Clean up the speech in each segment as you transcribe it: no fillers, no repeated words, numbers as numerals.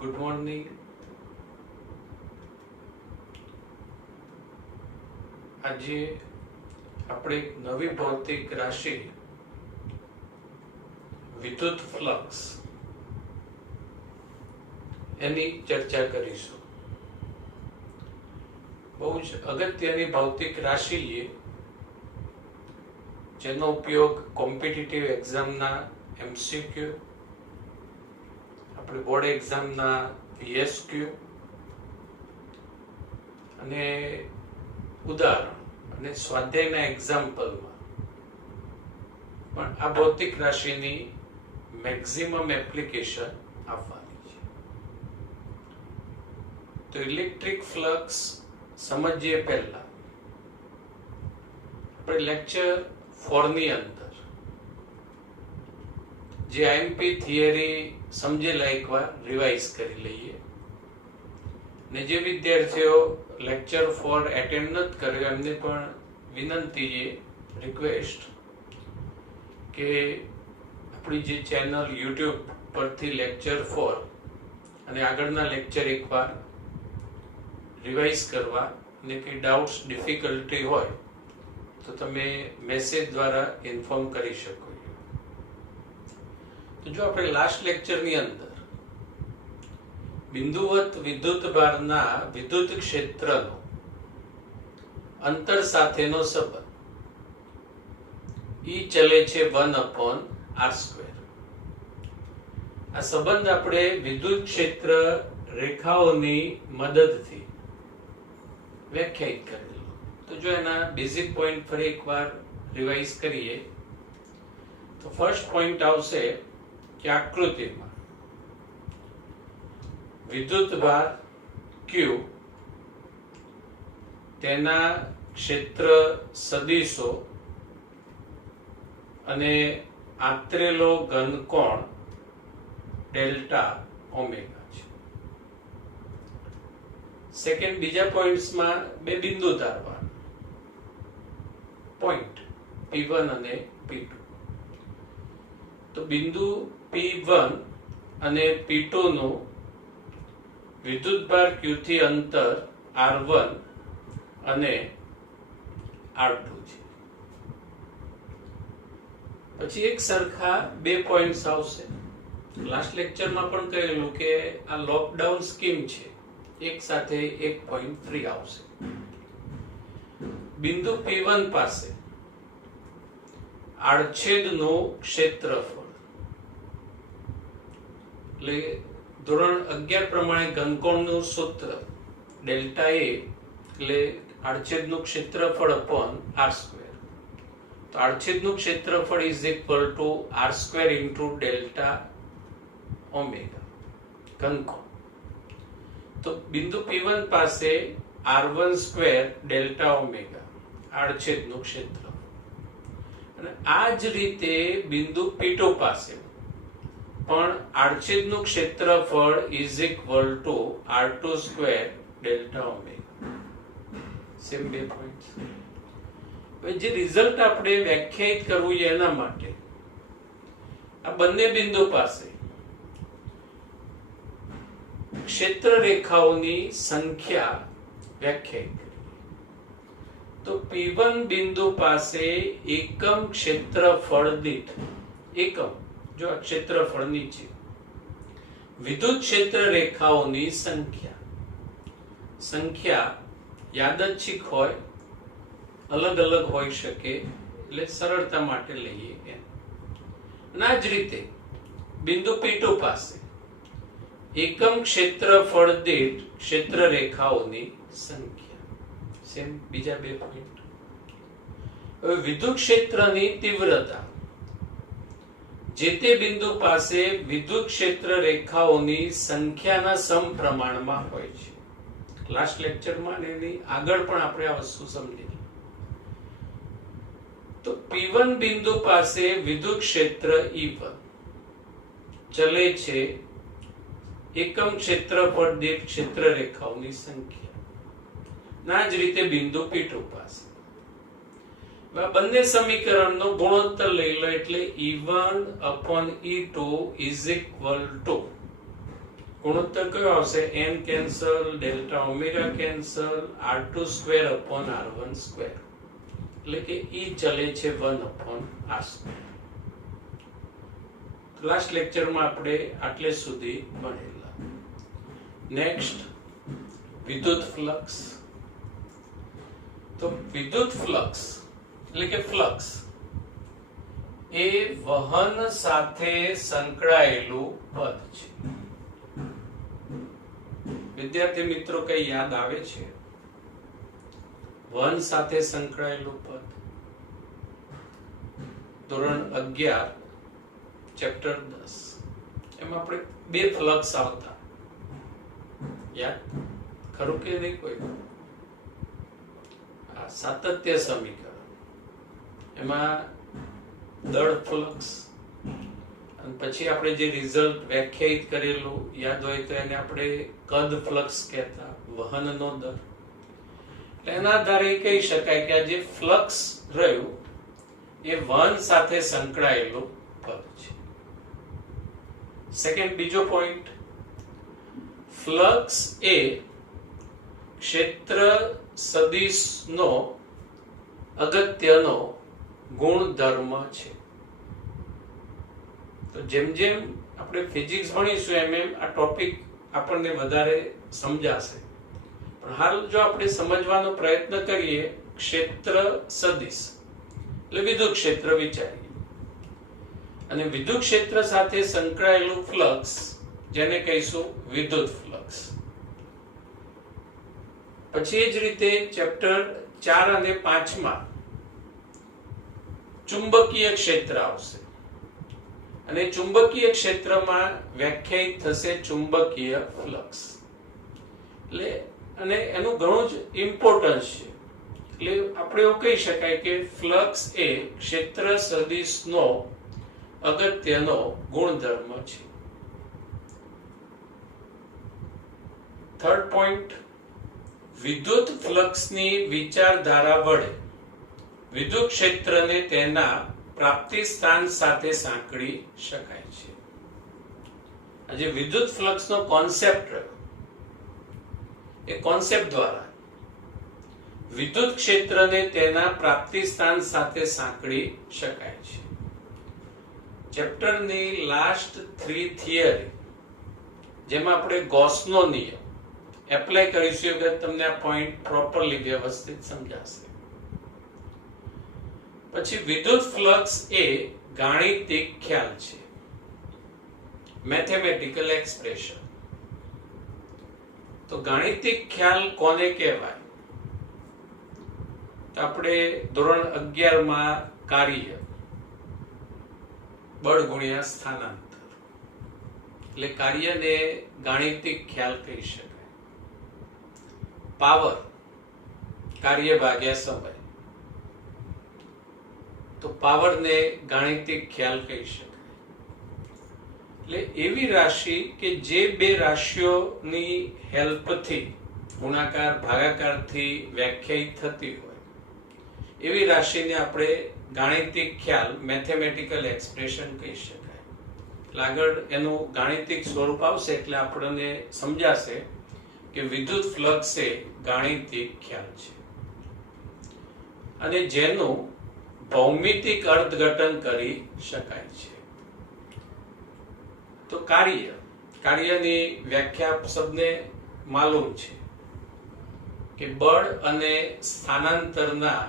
Good morning. આજે આપણે એક નવી ભૌતિક રાશિ વિદ્યુત ફ્લક્સ એની ચર્ચા કરીશું. બહુ જ અગત્યની ભૌતિક રાશિ છે જેનો ઉપયોગ કોમ્પિટિટિવ એક્ઝામના MCQ, આપણે બોર્ડ એક્ઝામના VSQ અને ઉદાહરણ અને સ્વાધ્યાયના એક્ઝામ્પલમાં પણ આ ભૌતિક રાશિની મેક્સિમમ એપ્લિકેશન આપવાની છે. તો ઇલેક્ટ્રિક ફ્લક્સ સમજીએ પહેલા આપણે લેક્ચર 4 ની અંદર જે IMP થિયરી સમજેલા એકવાર રિવાઇઝ કરી લઈએ. ને જે વિદ્યાર્થીઓ લેક્ચર 4 એટેન્ડ નથી કર્યો એમને પણ વિનંતી છે, રિક્વેસ્ટ કે આપણી જે ચેનલ YouTube પરથી લેક્ચર 4 અને આગળના લેક્ચર એકવાર રિવાઇઝ કરવા અને કંઈ ડાઉટ્સ ડિફિકલ્ટી હોય તો તમે મેસેજ દ્વારા ઇન્ફોર્મ કરી શકો. તો જો આપણે લાસ્ટ લેક્ચરની અંદર બિંદુવત વિદ્યુતભારના વિદ્યુત ક્ષેત્રનો અંતર સાથેનો સંબંધ E ચલે છે 1/r². આ સંબંધ આપણે વિદ્યુત ક્ષેત્ર રેખાઓની મદદથી વ્યાખ્યાયિત કરેલો. તો જો એના બેઝિક પોઈન્ટ ફરી એકવાર રિવાઇઝ કરીએ તો ફર્સ્ટ પોઈન્ટ આવશે કે આકૃતિમાં વિદ્યુતભાર Q તેના ક્ષેત્ર સદિશો અને આંતરેલો ઘનકોણ ડેલ્ટા ઓમેગા છે. સેકન્ડ, બીજા પોઈન્ટ્સમાં બે બિંદુ ધારવા, પોઈન્ટ P1 અને P2. તો બિંદુ P1 અને P2 નું વિદ્યુતભાર Q થી અંતર R1 અને R2 છે. પછી એક સરખા બે પોઈન્ટ્સ આવશે. લાસ્ટ લેક્ચરમાં પણ કહેલું કે આ લોકડાઉન સ્કીમ છે, એક સાથે એક પોઈન્ટ ફ્રી આવશે. બિંદુ P1 પાસે આડછેદનું ક્ષેત્રફળ, એટલે ધોરણ 11 પ્રમાણે ઘનકોણનું સૂત્ર ડેલ્ટા A એટલે આડછેદનું ક્ષેત્રફળ અપોન r². તો આડછેદનું ક્ષેત્રફળ is equal to r² into delta omega ઘનકોણ. તો બિંદુ P1 પાસે r1² ડેલ્ટા ઓમેગા આડછેદનું ક્ષેત્રફળ. અને આ જ રીતે બિંદુ P2 પાસે પણ આડછેદનું ક્ષેત્રફળ is equal to r2² delta omega. Same બે પોઈન્ટ. હવે જે રિઝલ્ટ આપણે વ્યાખ્યાયિત કરવું છે એના માટે આ બંને બિંદુ પાસે ક્ષેત્ર રેખાઓની સંખ્યા વ્યાખ્યાયિત કરી. તો P1 બિંદુ પાસે એકમ ક્ષેત્રફળ દીઠ, એકમ જો આ ક્ષેત્રફળની છે, વિદ્યુત ક્ષેત્ર રેખાઓની સંખ્યા યાદચ્છિક હોય, અલગ અલગ હોઈ શકે, એટલે સરળતા માટે લઈએ એમ. આ જ રીતે બિંદુ P2 પાસે એકમ ક્ષેત્રફળ દીઠ ક્ષેત્ર રેખાઓની સંખ્યા. સેમ બીજા બે પોઈન્ટ. હવે વિદ્યુત ક્ષેત્રની તીવ્રતા જે તે બિંદુ પાસે વિદ્યુત ક્ષેત્ર રેખાઓની સંખ્યાના સમપ્રમાણમાં હોય છે. લાસ્ટ લેક્ચરમાં એની આગળ પણ આપણે આ વસ્તુ સમજી. તો P1 બિંદુ પાસે વિદ્યુત ક્ષેત્ર E1 ચલે છે એકમ ક્ષેત્રફળ દીઠ ક્ષેત્ર રેખાઓની સંખ્યા. ના જ રીતે બિંદુ P2 પાસે બંને સમીકરણનો ગુણોત્તર લઈ લો એટલે E1 upon E2 is equal to ગુણોત્તર કયો આવશે? n cancel, delta omega cancel, r2 square upon r1 square, એટલે કે E ચલે છે 1 અપોન r સ્ક્વેર. લાસ્ટ લેક્ચરમાં આપણે આટલે સુધી ભણેલા. નેક્સ્ટ વિદ્યુત ફ્લક્સ. તો વિદ્યુત ફ્લક્સ એટલે કે ફ્લક્સ એ વહન સાથે સંકળાયેલું પદ છે. વિદ્યાર્થી મિત્રો કઈ યાદ આવે છે? વહન સાથે સંકળાયેલું પદ ધોરણ 11 ચેપ્ટર 10 એમાં આપણે બે ફ્લક્સ આવતા, યાદ ખરું કે નહીં? કોઈ સાતત્ય સમીકરણ, એમાં દળ ફ્લક્સ, અને પછી આપણે જે રિઝલ્ટ વ્યાખ્યાયિત કરેલું યાદ હોય તો એને આપણે કદ ફ્લક્સ કહેતા, વહનનો દર. એના આધારે કહી શકાય કે આ જે ફ્લક્સ રહ્યું એ વહન સાથે સંકળાયેલું પદ છે. સેકન્ડ, બીજો પોઈન્ટ, ફ્લક્સ એ ક્ષેત્ર સદિશનો અગત્યનો ગુણધર્મ છે. તો જેમ જેમ આપણે ફિઝિક્સ ભણીશું એમ એમ આ ટોપિક આપણને વધારે સમજાશે. પણ હાલ જો આપણે સમજવાનો પ્રયત્ન કરીએ, ક્ષેત્ર સદિશ એટલે વિદ્યુત ક્ષેત્ર વિચારીએ, અને વિદ્યુત ક્ષેત્ર સાથે સંકળાયેલું ફ્લક્સ જેને કહીશું વિદ્યુત ફ્લક્સ. પછી એ જ રીતે ચેપ્ટર 4 અને 5 માં ચુંબકીય ક્ષેત્ર આવશે, અને ચુંબકીય ક્ષેત્રમાં વ્યાખ્યાયિત થશે ચુંબકીય ફ્લક્સ. એટલે અને એનું ઘણું જ ઇમ્પોર્ટન્સ છે. એટલે આપણે એવું કહી શકાય કે ફ્લક્સ એ ક્ષેત્ર સદિશનો અગત્યનો ગુણધર્મ છે. થર્ડ પોઈન્ટ, વિદ્યુત ફ્લક્સની વિચારધારા વડે વિદ્યુત ક્ષેત્રને તેના પ્રાપ્તિ સ્થાન સાથે સાંકળી શકાય છે. આજે વિદ્યુત ફ્લક્સનો કોન્સેપ્ટ રહ્યો, એ કોન્સેપ્ટ દ્વારા વિદ્યુત ક્ષેત્રને તેના પ્રાપ્તિ સ્થાન સાથે સાંકળી શકાય છે. ચેપ્ટરની લાસ્ટ 3 થિયરી, જેમાં આપણે ગોસનો નિયમ એપ્લાય કરીશું કે તમને આ પોઈન્ટ પ્રોપરલી વ્યવસ્થિત સમજાશે. પછી વિદ્યુત ફ્લક્સ એ ગાણિતિક ખ્યાલ છે, મેથેમેટિકલ એક્સપ્રેશન. તો ગાણિતિક ખ્યાલ કોને કહેવાય? તો આપણે ધોરણ 11 માં કાર્ય બળ ગુણ્યા સ્થાનાંતર, એટલે કાર્યને ગાણિતિક ખ્યાલ કહી શકાય. પાવર કાર્ય ભાગ્યા સમય, તો પાવરને ગાણિતિક ખ્યાલ કહી શકાય. એટલે એવી રાશિ કે જે બે રાશિઓની હેલ્પથી ગુણાકાર ભાગાકારથી વ્યાખ્યાયિત થતી હોય, એવી રાશિને આપણે ગાણિતિક ખ્યાલ મેથેમેટિકલ એક્સપ્રેશન કહી શકાય. એટલે આગળ એનું ગાણિતિક સ્વરૂપ આવશે એટલે આપણને સમજાશે કે વિદ્યુત ફ્લક્સ એ ગાણિતિક ખ્યાલ છે, અને જેનું ભૌમિતિક અર્થઘટન કરી શકાય છે. તો કાર્યની વ્યાખ્યા સબને માલુમ છે કે બળ અને સ્થાનાંતરના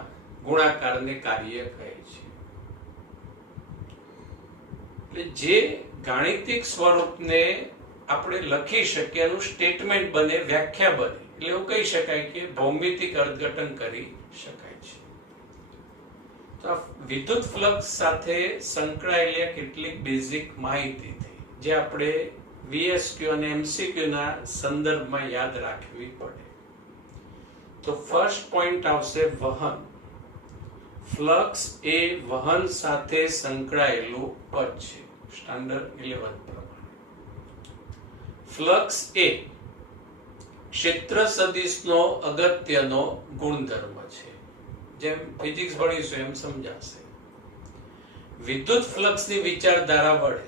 ગુણાકારને કાર્ય કહે છે. એટલે જે ગાણિતિક સ્વરૂપને આપણે લખી શકીએ, એનું સ્ટેટમેન્ટ બને, વ્યાખ્યા બને, એટલે એવું કહી શકાય કે ભૌમિતિક અર્થઘટન કરી શકાય છે. તો વિદ્યુત ફ્લક્સ સાથે સંકળાયેલી કેટલીક બેઝિક માહિતી જે આપણે VSQ અને MCQ ના સંદર્ભમાં યાદ રાખવી પડે. તો ફર્સ્ટ પોઈન્ટ આવશે વહન. ફ્લક્સ એ વહન સાથે સંકળાયેલું પદ છે, સ્ટાન્ડર્ડ 11 પ્રમાણે. ફ્લક્સ એ ક્ષેત્ર સદિશનો અગત્યનો ગુણધર્મ છે. જેમ ફિઝિક્સ ભણીશું એમ સમજાશે. વિદ્યુત ફ્લક્સની વિચારધારા વડે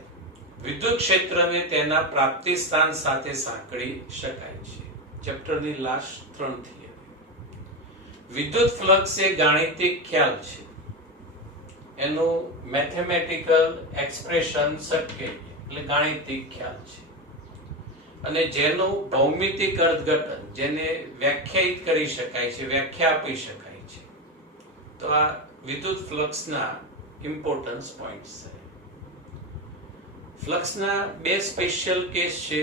વિદ્યુત ક્ષેત્રને તેના પ્રાપ્તિ સ્થાન સાથે સાંકળી શકાય છે. ચેપ્ટરની લાસ્ટ 3 થિયરી. વિદ્યુત ફ્લક્સ એ ગાણિતિક ખ્યાલ છે, એનું મેથેમેટિકલ એક્સપ્રેશન શક્ય એટલે ગાણિતિક ખ્યાલ છે, અને જેનું ભૌમિતિક અર્થઘટન, જેને વ્યાખ્યાયિત કરી શકાય છે, વ્યાખ્યા આપી શકાય છે. તો આ વિદ્યુત ફ્લક્સના ઇમ્પોર્ટન્સ પોઈન્ટ્સ છે. ફ્લક્સના 2 સ્પેશિયલ કેસ છે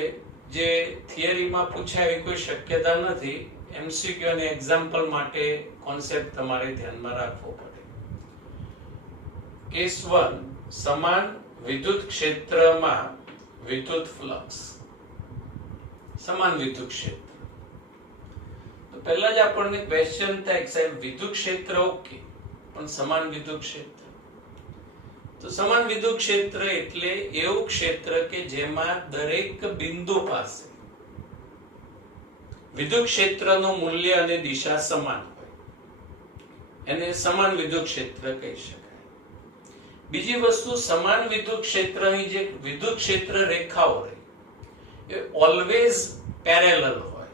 જે થિયરીમાં પૂછાય એવી કોઈ શક્યતા નથી. એમસીક્યુ અને એક્ઝામ્પલ માટે કોન્સેપ્ટ તમારે ધ્યાનમાં રાખવો પડે. કેસ 1, સમાન વિદ્યુત ક્ષેત્રમાં વિદ્યુત ફ્લક્સ. સમાન વિદ્યુત ક્ષેત્ર. તો પહેલા જ આપણને ક્વેશ્ચન થાય કે સાહેબ વિદ્યુત ક્ષેત્ર ઓકે, પણ સમાન વિદ્યુત ક્ષેત્ર. તો સમાન વિદ્યુત ક્ષેત્ર એટલે એવું ક્ષેત્ર કે જેમાં દરેક બિંદુ પાસે વિદ્યુત ક્ષેત્રનું મૂલ્ય અને દિશા સમાન હોય, એને સમાન વિદ્યુત ક્ષેત્ર કહી શકાય. બીજી વસ્તુ, સમાન વિદ્યુત ક્ષેત્રની જે વિદ્યુત ક્ષેત્ર રેખાઓ રહી એ ઓલવેઝ પેરેલલ હોય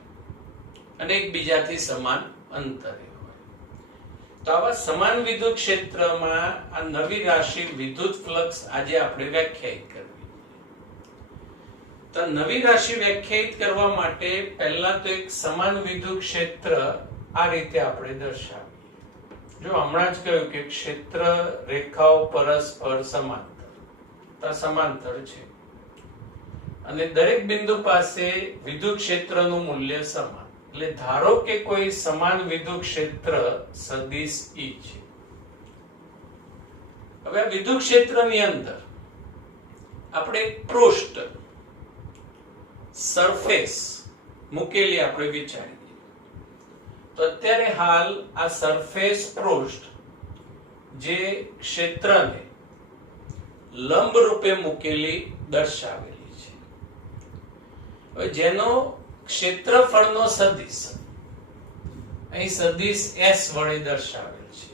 અને એકબીજાથી સમાન અંતરે હોય. તો આવા સમાન વિદ્યુત ક્ષેત્રમાં આ નવી રાશિ વિદ્યુત ફ્લક્સ આજે આપણે વ્યાખ્યાયિત કરવી. તો નવી રાશિ વ્યાખ્યાયિત કરવા માટે પહેલા તો એક સમાન વિદ્યુત ક્ષેત્ર આ રીતે આપણે દર્શાવીએ. જો હમણાં જ કહ્યું કે ક્ષેત્ર રેખાઓ પરસ્પર સમાંતર, તો સમાંતર છે અને દરેક બિંદુ પાસે વિદ્યુત ક્ષેત્રનું મૂલ્ય સમાન. એટલે ધારો કે કોઈ સમાન વિદ્યુત ક્ષેત્ર સદિશ E છે. હવે આ વિદ્યુત ક્ષેત્રની અંદર આપણે પૃષ્ઠ, સરફેસ મૂકેલી આપણે વિચારીએ. તો અત્યારે હાલ આ સરફેસ પૃષ્ઠ જે ક્ષેત્રને લંબ રૂપે મૂકેલી દર્શાવેલી છે. હવે જેનો ક્ષેત્રફળનો સદિશ અહીં સદિશ S વડે દર્શાવેલ છે.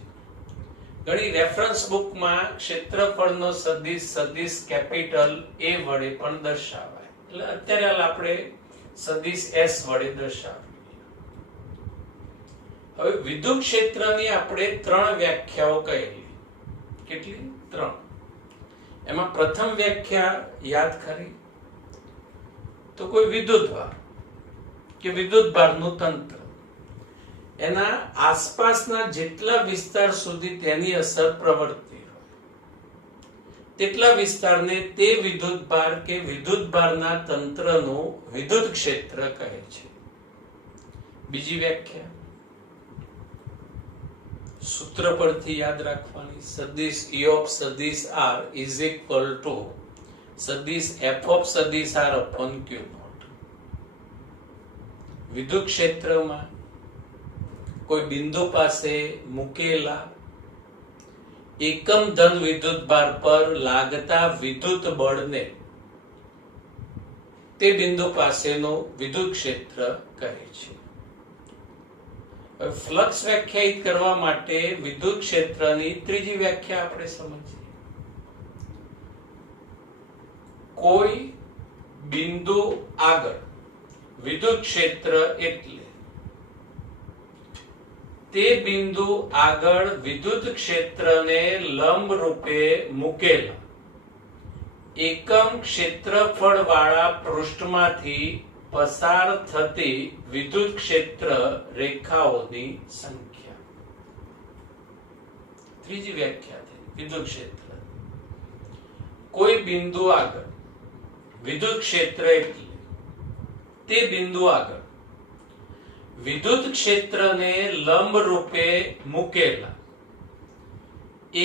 ઘણી રેફરન્સ બુકમાં ક્ષેત્રફળનો સદિશ સદિશ કેપિટલ A વડે પણ દર્શાવાય. એટલે અત્યારે આપણે સદિશ S વડે દર્શાવીએ. હવે વિદ્યુત ક્ષેત્રની આપણે 3 વ્યાખ્યાઓ કહેલી. કેટલી? 3. એમાં પ્રથમ વ્યાખ્યા યાદ કરી તો કોઈ વિદ્યુતભાર કે વિદ્યુતભારનું તંત્ર એના આસપાસના જેટલા વિસ્તાર સુધી તેની અસર પ્રવર્તી હોય તેટલા વિસ્તારને તે વિદ્યુતભાર કે વિદ્યુતભારના તંત્રનું વિદ્યુત ક્ષેત્ર કહે છે. બીજી વ્યાખ્યા સૂત્ર પરથી યાદ રાખવાની. સદિશ E of સદિશ R is equal to સદિશ F of સદિશ R upon Q naught. વિદ્યુત ક્ષેત્રમાં કોઈ બિંદુ પાસે મૂકેલા એકમ ધન વિદ્યુતભાર પર લાગતા વિદ્યુત બળને તે બિંદુ પાસેનું વિદ્યુત ક્ષેત્ર કહે છે. ફ્લક્સ વ્યાખ્યાયિત કરવા માટે વિદ્યુત ક્ષેત્રની ત્રીજી વ્યાખ્યા આપણે સમજીએ. કોઈ બિંદુ આગળ વિદ્યુત ક્ષેત્ર એટલે તે બિંદુ આગળ વિદ્યુત ક્ષેત્રને લંબ રૂપે મૂકેલા એકમ ક્ષેત્રફળ વાળા પૃષ્ઠમાંથી પસાર થતી વિદ્યુત ક્ષેત્ર રેખાઓની સંખ્યા. ત્રીજી વ્યાખ્યા છે વિદ્યુત ક્ષેત્ર. કોઈ બિંદુ આગળ વિદ્યુત ક્ષેત્ર એટલે તે બિંદુ આગળ વિદ્યુત ક્ષેત્રને લંબ રૂપે મૂકેલા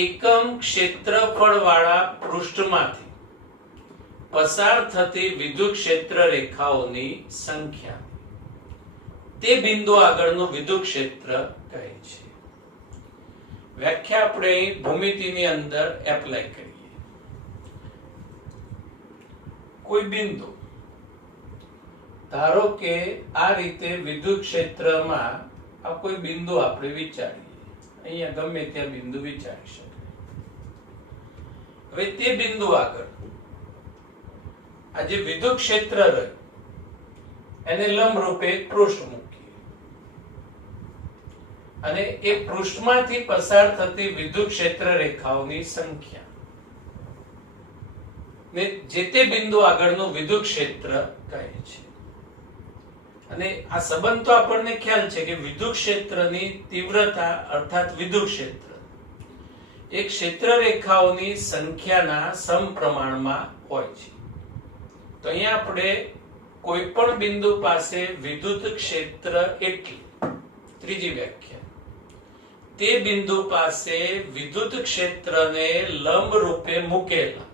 એકમ ક્ષેત્રફળ વાળા પૃષ્ઠમાંથી પસાર થતી વિદ્યુત ક્ષેત્ર રેખાઓની સંખ્યા તે બિંદુ આગળનું વિદ્યુત ક્ષેત્ર કહે છે. વ્યાખ્યા આપણે ભૂમિતિની અંદર એપ્લાય કરીએ. કોઈ બિંદુ ધારો કે આ રીતે વિદ્યુત ક્ષેત્રમાં આ કોઈ બિંદુ આપણે વિચારીએ. અહીંયા ગમે ત્યાં બિંદુ વિચારી શકાય. હવે તે બિંદુ આગળ આ જે વિદ્યુત ક્ષેત્ર રહ્યું એને લંબ રૂપે એક પૃષ્ઠ મૂકીએ અને એ પૃષ્ઠમાંથી પસાર થતી વિદ્યુત ક્ષેત્ર રેખાઓની સંખ્યા ને જે તે બિંદુ આગળનું વિદ્યુત ક્ષેત્ર કહે છે. અને આ સંબંધ તો આપણને ખ્યાલ છે કે વિદ્યુત ક્ષેત્રની તીવ્રતા અર્થાત વિદ્યુત ક્ષેત્ર એ ક્ષેત્ર રેખાઓની સંખ્યાના સમપ્રમાણમાં હોય છે. તો અહીંયા આપણે કોઈ પણ બિંદુ પાસે વિદ્યુત ક્ષેત્ર એટલી ત્રીજી વ્યાખ્યા તે બિંદુ પાસે વિદ્યુત ક્ષેત્રને લંબ રૂપે મૂકેલા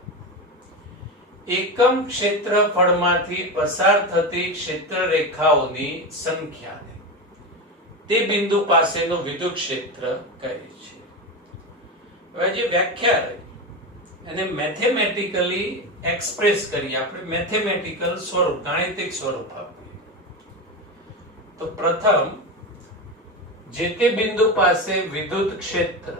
એકમ ક્ષેત્રફળમાંથી પસાર થતી ક્ષેત્ર રેખાઓની સંખ્યાને તે બિંદુ પાસેનું વિદ્યુત ક્ષેત્ર કહે છે. હવે જે વ્યાખ્યા રહી એને મેથેમેટિકલી એક્સપ્રેસ કરીએ આપણે, મેથેમેટિકલ સ્વરૂપ ગાણિતિક સ્વરૂપ આપીએ તો પ્રથમ જે તે બિંદુ પાસે વિદ્યુત ક્ષેત્ર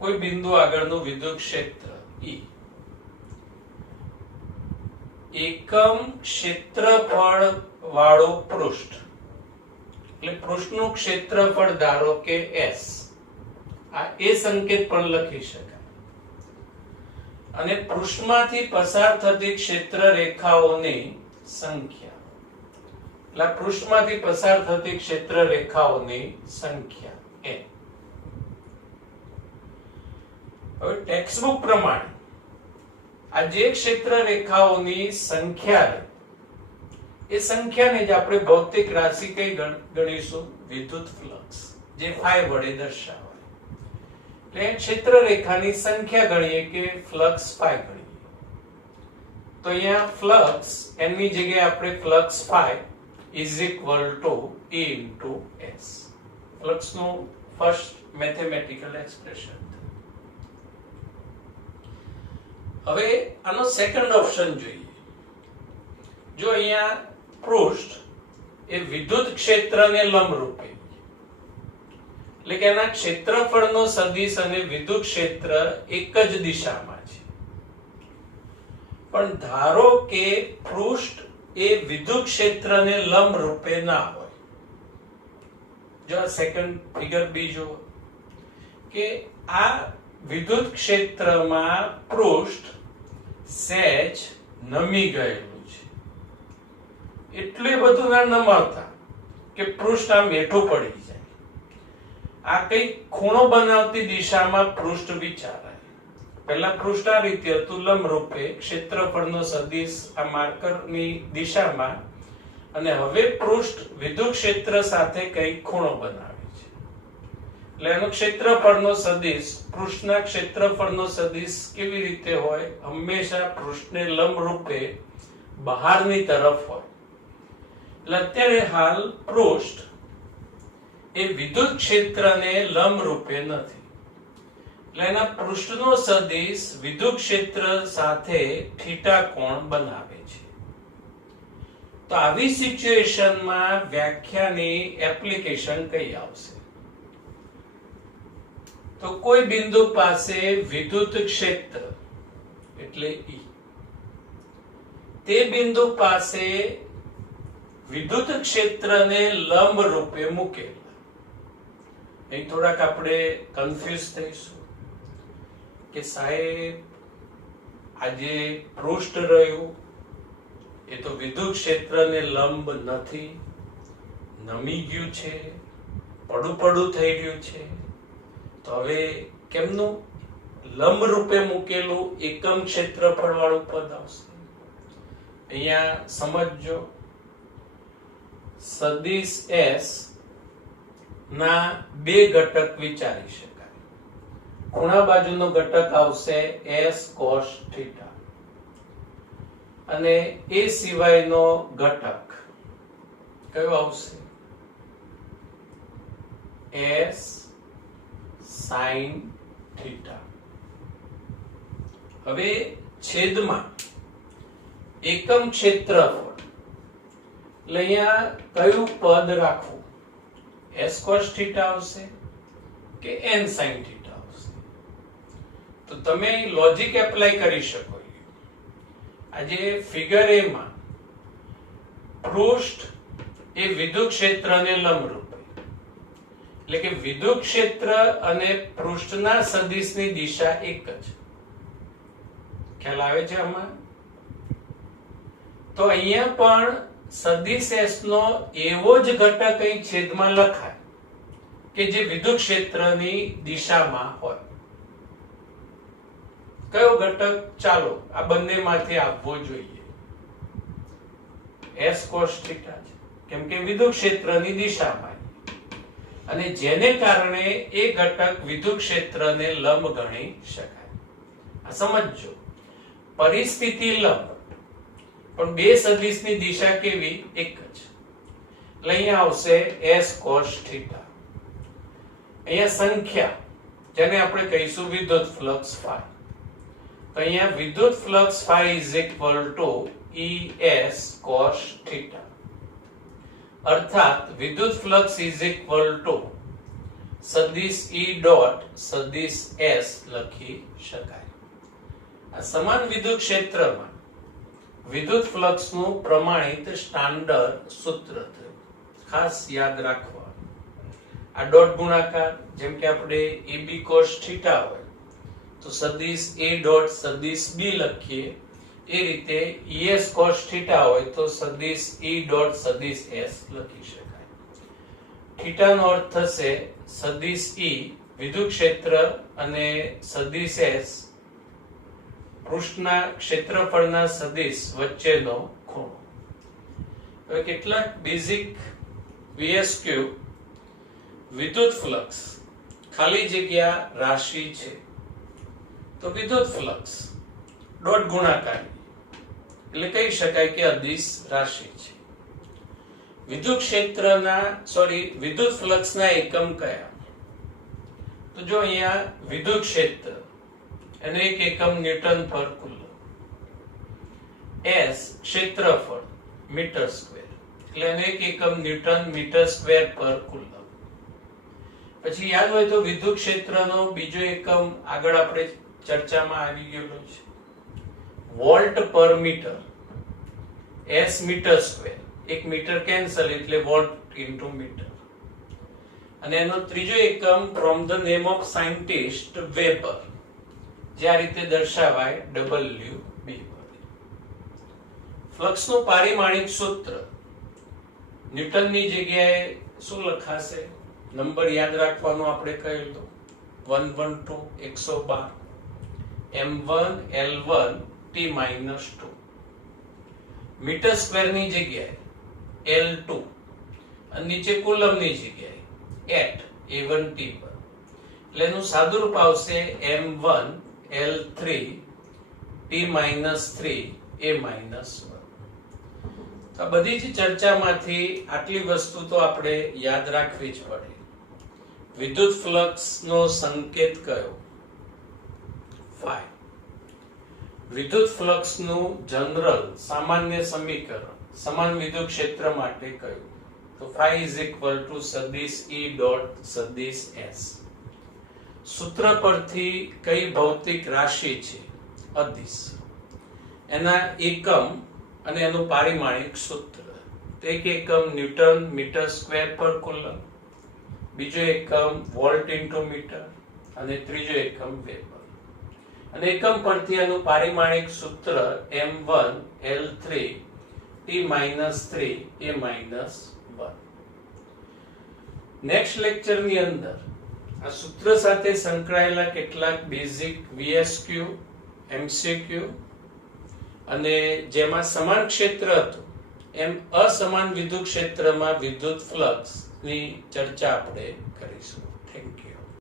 કોઈ બિંદુ આગળનું વિદ્યુત ક્ષેત્ર E એકમ ક્ષેત્રફળ વાળું પૃષ્ઠ એટલે પૃષ્ઠનું ક્ષેત્રફળ ધારો કે S, આ એ સંકેત પણ લખી શકાય અને પૃષ્ઠમાંથી પસાર થતી ક્ષેત્ર રેખાઓની સંખ્યા એટલે પૃષ્ઠમાંથી પસાર થતી ક્ષેત્ર રેખાઓની સંખ્યા n. હવે ટેક્સ્ટબુક પ્રમાણે આ જે ક્ષેત્ર રેખાઓની સંખ્યા એ સંખ્યાને જ આપણે ભૌતિક રાશિ કઈ ગણીશું? વિદ્યુત ફ્લક્સ, જે phi વડે દર્શાવાય. એટલે ક્ષેત્ર રેખાની સંખ્યા ગણીએ કે ફ્લક્સ phi ગણીએ. તો અહીંયા ફ્લક્સ n ની જગ્યાએ આપણે flux phi is equal to E into S. Flux નું ફર્સ્ટ મેથેમેટિકલ એક્સપ્રેશન. હવે આનો સેકન્ડ ઓપ્શન જોઈએ. જો અહીંયા પૃષ્ઠ એ વિદ્યુત ક્ષેત્રને લંબ રૂપે એટલે કે એના ક્ષેત્રફળનો સદિશ અને વિદ્યુત ક્ષેત્ર એક જ દિશામાં છે, પણ ધારો કે પૃષ્ઠ એ વિદ્યુત ક્ષેત્રને લંબ રૂપે ના હોય. જો આ સેકન્ડ ફિગર બી જો કે આ વિદ્યુત ક્ષેત્રમાં પૃષ્ઠ સહેજ નમી ગયેલું છે, એટલું બધું ના નમાવતા કે પૃષ્ઠ આમ હેઠું પડી જાય. આ કઈ ખૂણો બનાવતી દિશામાં પૃષ્ઠ વિચારાય. પહેલા પૃષ્ઠ આ રીતે હતું લંબ રૂપે ક્ષેત્રફળનો સદિશ આ માર્કરની દિશામાં, અને હવે પૃષ્ઠ વિદ્યુત ક્ષેત્ર સાથે કઈ ખૂણો બનાવે છે. એટલે એનો ક્ષેત્રફળનો સદિશ પૃષ્ઠના ક્ષેત્રફળનો સદિશ કેવી રીતે હોય? હંમેશા પૃષ્ઠને લંબ રૂપે બહારની તરફ હોય. એટલે અત્યારે હાલ પૃષ્ઠ એ વિદ્યુત ક્ષેત્રને લંબ રૂપે નથી, એટલે એના પૃષ્ઠનો સદિશ વિદ્યુત ક્ષેત્ર સાથે થીટા કોણ બનાવે છે. તો આવી સિચ્યુએશનમાં વ્યાખ્યાની એપ્લિકેશન કઈ આવશે? તો કોઈ બિંદુ પાસે વિદ્યુત ક્ષેત્ર એટલે E, તે બિંદુ પાસે વિદ્યુત ક્ષેત્રને લંબ રૂપે મૂકેલા. અહીં થોડાક આપણે કન્ફ્યુઝ થઈશું કે સાહેબ આ જે પૃષ્ઠ રહ્યું એ તો વિદ્યુત ક્ષેત્રને લંબ નથી, નમી ગયું છે, પડું થઈ ગયું છે. તો હવે કેમનું લંબ રૂપે મૂકેલું એકમ ક્ષેત્રફળ વાળું પદ આવશે? અહીંયા સમજજો, સદિશ S ના બે ઘટક વિચારી શકાય. ખૂણા બાજુનો ઘટક આવશે S cos θ અને એ સિવાયનો ઘટક કયો આવશે? S sin θ. હવે છેદમાં એકમ ક્ષેત્રફળ એટલે અહીંયા કયું પદ રાખવું? S cos θ આવશે કે n sin θ આવશે? તો તમે લોજિક એપ્લાય કરી શકો. આજે ફિગર એ માં પૃષ્ઠ એ વિદ્યુત ક્ષેત્રને લંબરૂપ, એટલે કે વિદ્યુત ક્ષેત્ર અને પૃષ્ઠના સદિશની દિશા એક જ. ખ્યાલ આવે છે આમાં? તો અહીંયા પણ સદિશ S નો એવો જ ઘટક અહીં છેદમાં લખાય કે જે વિદ્યુત ક્ષેત્રની દિશામાં હોય. કયો ઘટક? ચાલો આ બંનેમાંથી આવવો જોઈએ. S cos θ છે, કેમ કે વિદ્યુત ક્ષેત્રની દિશામાં, અને જેને કારણે એ ઘટક વિદ્યુત ક્ષેત્રને લંબ ગણી શકાય. આ સમજજો, પરિસ્થિતિ લંબ, પણ બે સદિશની દિશા કેવી? એક જ. એટલે અહીંયા આવશે S cos θ. અહીંયા સંખ્યા, જેને આપણે કહીશું વિદ્યુત ફ્લક્સ phi. તો અહીંયા વિદ્યુત flux phi is equal to ES cos θ. અર્થાત વિદ્યુત ફ્લક્સ is equal to સદિશ E ડોટ સદિશ S લખી શકાય. આ સમાન વિદ્યુત ક્ષેત્રમાં વિદ્યુત ફ્લક્સનું પ્રમાણિત સ્ટાન્ડર્ડ સૂત્ર થયું. ખાસ યાદ રાખવા. આ ડોટ ગુણાકાર, જેમ કે આપણે AB cos θ હોય તો સદિશ A ડોટ સદિશ B લખીએ, એ રીતે ES cos θ હોય તો સદિશ E ડોટ સદિશ S લખી શકાય. θ નો અર્થ થશે સદિશ E વિદ્યુત ક્ષેત્ર અને સદિશ S પૃષ્ઠના ક્ષેત્રફળના સદિશ વચ્ચેનો ખૂણો. હવે કેટલાક બેઝિક VSQ વિદ્યુત ફ્લક્સ ખાલી જગ્યા રાશિ છે. તો વિદ્યુત ફ્લક્સ ડોટ ગુણાકાર, એટલે કહી શકાય કે અદિશ રાશિ છે. વિદ્યુત ફ્લક્સના એકમ કયા? તો જો અહીંયા વિદ્યુત ક્ષેત્ર અને એક એકમ ન્યૂટન પર કુલમ, S ક્ષેત્રફળ મીટર સ્ક્વેર, એટલે અનેક એકમ ન્યૂટન મીટર સ્ક્વેર પર કુલમ. પછી યાદ હોય તો વિદ્યુત ક્ષેત્રનો બીજો એકમ આગળ આપણે ચર્ચામાં આવી ગયેલો છે, વોલ્ટ પર મીટર, S મીટર સ્ક્વેર. એક મીટર કેન્સલ એટલે વોલ્ટ ઇન્ટુ મીટર. અને એનો ત્રીજો એકમ from the name of scientist weber, જે આ રીતે દર્શાવાય WB. ફ્લક્સનું પારિમાણિક સૂત્ર ન્યૂટનની જગ્યાએ શું લખાશે? નંબર યાદ રાખવાનો આપણે કહ્યું તો 112 112 m1 l1 t-2. મીટર સ્ક્વેરની જગ્યાએ L2 અને નીચે કુલમની જગ્યાએ at a1 t પર, એટલે એનું સાદુરૂપ આવશે m1 l3 t-3 a-1. આ બધી જ ચર્ચામાંથી આટલી વસ્તુ તો આપણે યાદ રાખવી જ પડે. વિદ્યુત ફ્લક્સનો સંકેત કયો? phi. વિદ્યુત ફ્લક્સનું જનરલ સામાન્ય સમીકરણ સમાન વિદ્યુત ક્ષેત્ર માટે કયું? તો phi is equal to સદિશ E ડોટ સદિશ S. સૂત્ર પરથી કઈ ભૌતિક રાશિ છે? અદિશ. એના એકમ અને એનું પારિમાણિક સૂત્ર. એક એકમ ન્યૂટન મીટર સ્ક્વેર પર કુલમ, બીજો એકમ વોલ્ટ ઇન્ટુ મીટર, અને ત્રીજો એકમ વેબર. અને એકમ પરથી એનું પારિમાણિક સૂત્ર m1 l3 t-3 a-1. Next લેક્ચરની અંદર આ સૂત્ર સાથે સંકળાયેલા કેટલાક બેઝિક VSQ, MCQ અને જેમાં સમાન ક્ષેત્ર હતું એમ અસમાન વિદ્યુત ક્ષેત્રમાં વિદ્યુત ફ્લક્સ ની ચર્ચા આપણે કરીશું.